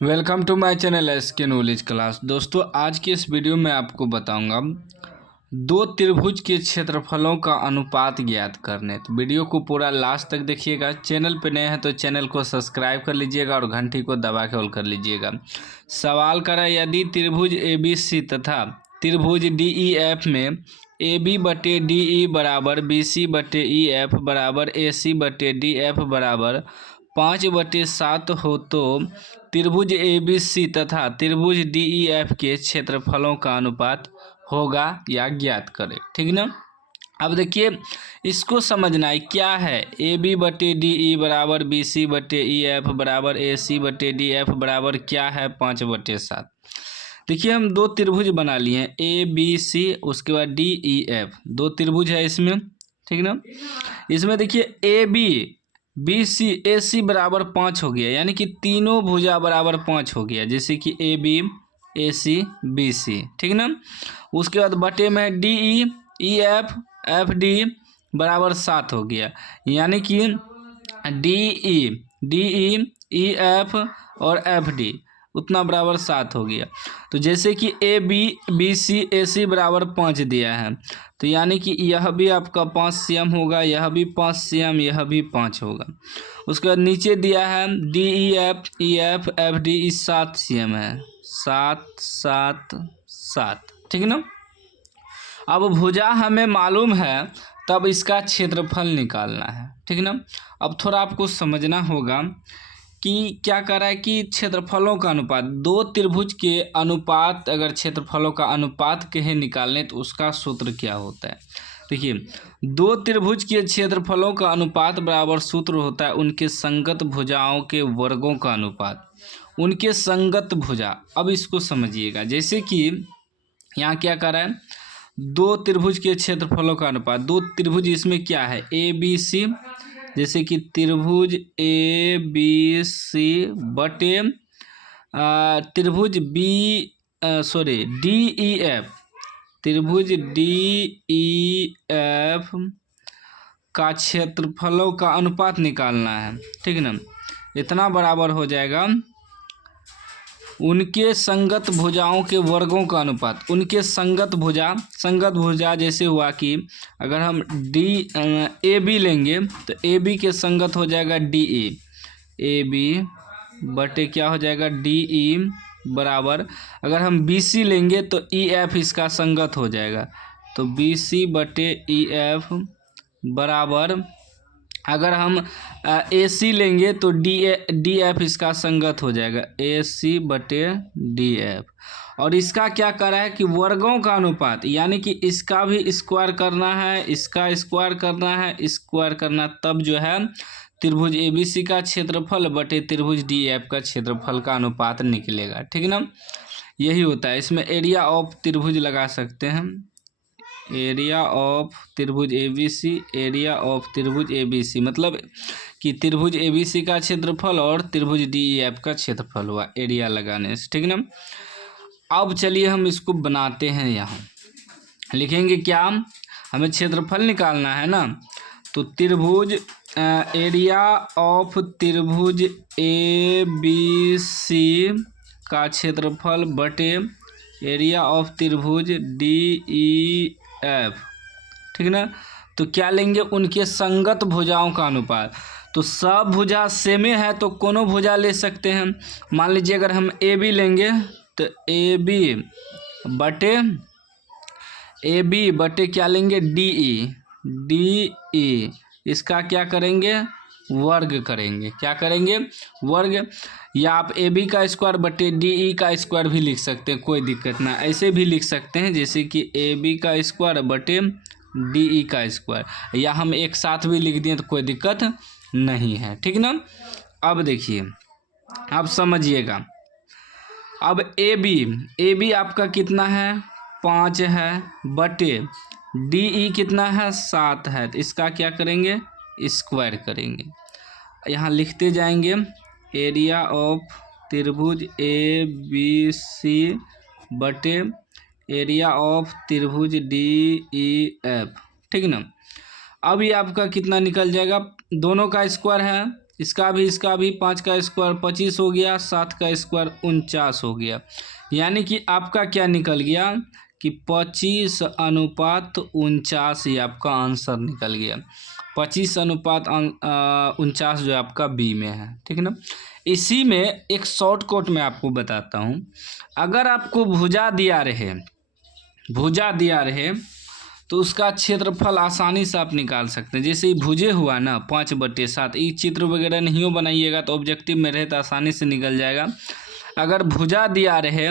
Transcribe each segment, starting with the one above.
Welcome to my channel SK knowledge class. दोस्तों, आज की इस वीडियो में आपको बताऊंगा दो त्रिभुज के क्षेत्रफलों का अनुपात ज्ञात करने। तो वीडियो को पूरा लास्ट तक देखिएगा। चैनल पे नए हैं तो चैनल को सब्सक्राइब कर लीजिएगा और घंटी को दबा के ऑल कर लीजिएगा। सवाल करा, यदि त्रिभुज ABC तथा त्रिभुज DEF में AB बटे DE बराबर BC बटे EF बराबर AC बटे DF बराबर 5/7 हो तो त्रिभुज ABC तथा त्रिभुज DEF के क्षेत्रफलों का अनुपात होगा या ज्ञात करें। ठीक ना। अब देखिए, इसको समझना है क्या है। AB बटे DE बराबर BC बटे EF बराबर AC बटे DF बराबर क्या है 5/7। देखिए, हम दो त्रिभुज बना लिए हैं ABC, उसके बाद DEF। दो त्रिभुज है इसमें, ठीक ना। इसमें देखिए AB BC AC बराबर 5 हो गया, यानी कि तीनों भुजा बराबर 5 हो गया, जैसे कि AB AC BC, ठीक ना। उसके बाद बटे में DE EF FD बराबर 7 हो गया, यानी कि DE EF और FD उतना बराबर 7 हो गया। तो जैसे कि AB BC AC बराबर 5 दिया है, तो यानी कि यह भी आपका 5 cm होगा, यह भी 5 cm, यह भी 5 होगा। उसके बाद नीचे दिया है DEF EF FD 7 cm है, 7 7 7, ठीक ना। अब भुजा हमें मालूम है, तब इसका क्षेत्रफल निकालना है, ठीक ना। अब थोड़ा आपको समझना होगा कि क्या कर रहा है कि क्षेत्रफलों का अनुपात, दो त्रिभुज के अनुपात, अगर क्षेत्रफलों का अनुपात कहे निकालने तो उसका सूत्र क्या होता है। देखिए, दो त्रिभुज के क्षेत्रफलों का अनुपात बराबर सूत्र होता है उनके संगत भुजाओं के वर्गों का अनुपात। उनके संगत भुजा, अब इसको समझिएगा। जैसे कि यहाँ क्या कर रहा है, दो त्रिभुज के क्षेत्रफलों का अनुपात। दो त्रिभुज इसमें क्या है, ABC, जैसे कि त्रिभुज ABC बटे त्रिभुज DEF, त्रिभुज DEF का क्षेत्रफलों का अनुपात निकालना है, ठीक ना। इतना बराबर हो जाएगा उनके संगत भुजाओं के वर्गों का अनुपात। उनके संगत भुजा जैसे हुआ कि अगर हम AB लेंगे तो AB के संगत हो जाएगा DE, AB बटे क्या हो जाएगा DE बराबर, अगर हम BC लेंगे तो EF इसका संगत हो जाएगा, तो BC बटे EF बराबर, अगर हम AC लेंगे तो DF इसका संगत हो जाएगा, AC बटे DF। और इसका क्या करा है कि वर्गों का अनुपात, यानी कि इसका भी स्क्वायर करना है, इसका स्क्वायर करना है, स्क्वायर करना, तब जो है त्रिभुज ABC का क्षेत्रफल बटे त्रिभुज DEF का क्षेत्रफल का अनुपात निकलेगा, ठीक ना। यही होता है। इसमें एरिया ऑफ त्रिभुज लगा सकते हैं, एरिया ऑफ त्रिभुज ABC, एरिया ऑफ त्रिभुज ABC, मतलब कि त्रिभुज ABC का क्षेत्रफल और त्रिभुज DEF का क्षेत्रफल हुआ एरिया लगाने से, ठीक ना। अब चलिए हम इसको बनाते हैं। यहाँ लिखेंगे क्या, हमें क्षेत्रफल निकालना है ना, तो त्रिभुज एरिया ऑफ त्रिभुज ABC का क्षेत्रफल बटे एरिया ऑफ त्रिभुज DEF, ठीक ना। तो क्या लेंगे, उनके संगत भुजाओं का अनुपात। तो सब भुजा सेमे है तो कोनो भुजा ले सकते हैं। मान लीजिए अगर हम AB लेंगे तो AB बटे क्या लेंगे DE, इसका क्या करेंगे, वर्ग करेंगे। क्या करेंगे, वर्ग। या आप AB का स्क्वायर बटे DE का स्क्वायर भी लिख सकते हैं, कोई दिक्कत ना। ऐसे भी लिख सकते हैं जैसे कि AB का स्क्वायर बटे DE का स्क्वायर, या हम एक साथ भी लिख दिए तो कोई दिक्कत नहीं है, ठीक ना। अब देखिए, अब समझिएगा। अब AB आपका कितना है, 5 है, बटे DE कितना है, 7 है, तो इसका क्या करेंगे, स्क्वायर करेंगे। यहाँ लिखते जाएंगे एरिया ऑफ त्रिभुज ABC बटे एरिया ऑफ त्रिभुज DEF, ठीक ना। अब ये आपका कितना निकल जाएगा, दोनों का स्क्वायर है, इसका भी 5 का स्क्वायर 25 हो गया, 7 का स्क्वायर 49 हो गया। यानी कि आपका क्या निकल गया कि 25:49 ये आपका आंसर निकल गया। 25:49 जो आपका बी में है, ठीक है ना। इसी में एक शॉर्टकट मैं आपको बताता हूँ। अगर आपको भुजा दिया रहे तो उसका क्षेत्रफल आसानी से आप निकाल सकते हैं। जैसे ही भुजे हुआ ना 5/7, ये चित्र वगैरह नहीं हो बनाइएगा तो ऑब्जेक्टिव में रहे तो आसानी से निकल जाएगा। अगर भुजा दिया रहे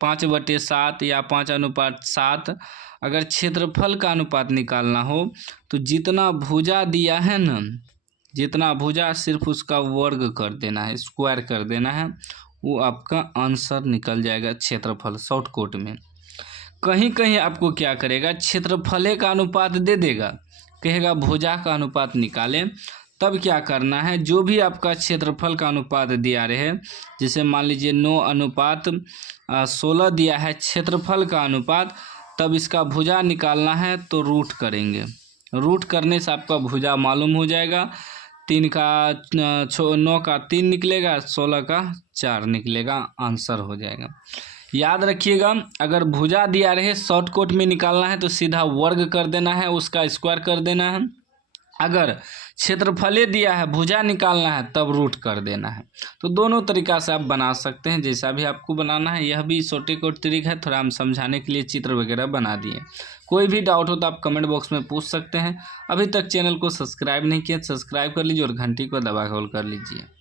5/7 या 5:7, अगर क्षेत्रफल का अनुपात निकालना हो तो जितना भुजा दिया है ना, जितना भुजा सिर्फ उसका वर्ग कर देना है, स्क्वायर कर देना है, वो आपका आंसर निकल जाएगा क्षेत्रफल शॉर्टकट में। कहीं कहीं आपको क्या करेगा, क्षेत्रफल का अनुपात दे देगा, कहेगा भुजा का अनुपात निकालें। तब क्या करना है, जो भी आपका क्षेत्रफल का अनुपात दिया रहे, जैसे मान लीजिए 9:16 दिया है क्षेत्रफल का अनुपात, तब इसका भुजा निकालना है तो रूट करेंगे। रूट करने से आपका भुजा मालूम हो जाएगा। 9 का 3 निकलेगा, 16 का 4 निकलेगा, आंसर हो जाएगा। याद रखिएगा, अगर भुजा दिया रहे शॉर्टकट में निकालना है तो सीधा वर्ग कर देना है, उसका स्क्वायर कर देना है। अगर क्षेत्रफल दिया है भुजा निकालना है तब रूट कर देना है। तो दोनों तरीका से आप बना सकते हैं, जैसा भी आपको बनाना है। यह भी शॉर्टकट तरीका है, थोड़ा हम समझाने के लिए चित्र वगैरह बना दिए। कोई भी डाउट हो तो आप कमेंट बॉक्स में पूछ सकते हैं। अभी तक चैनल को सब्सक्राइब नहीं किया, सब्सक्राइब कर लीजिए और घंटी को दबा के ऑल कर लीजिए।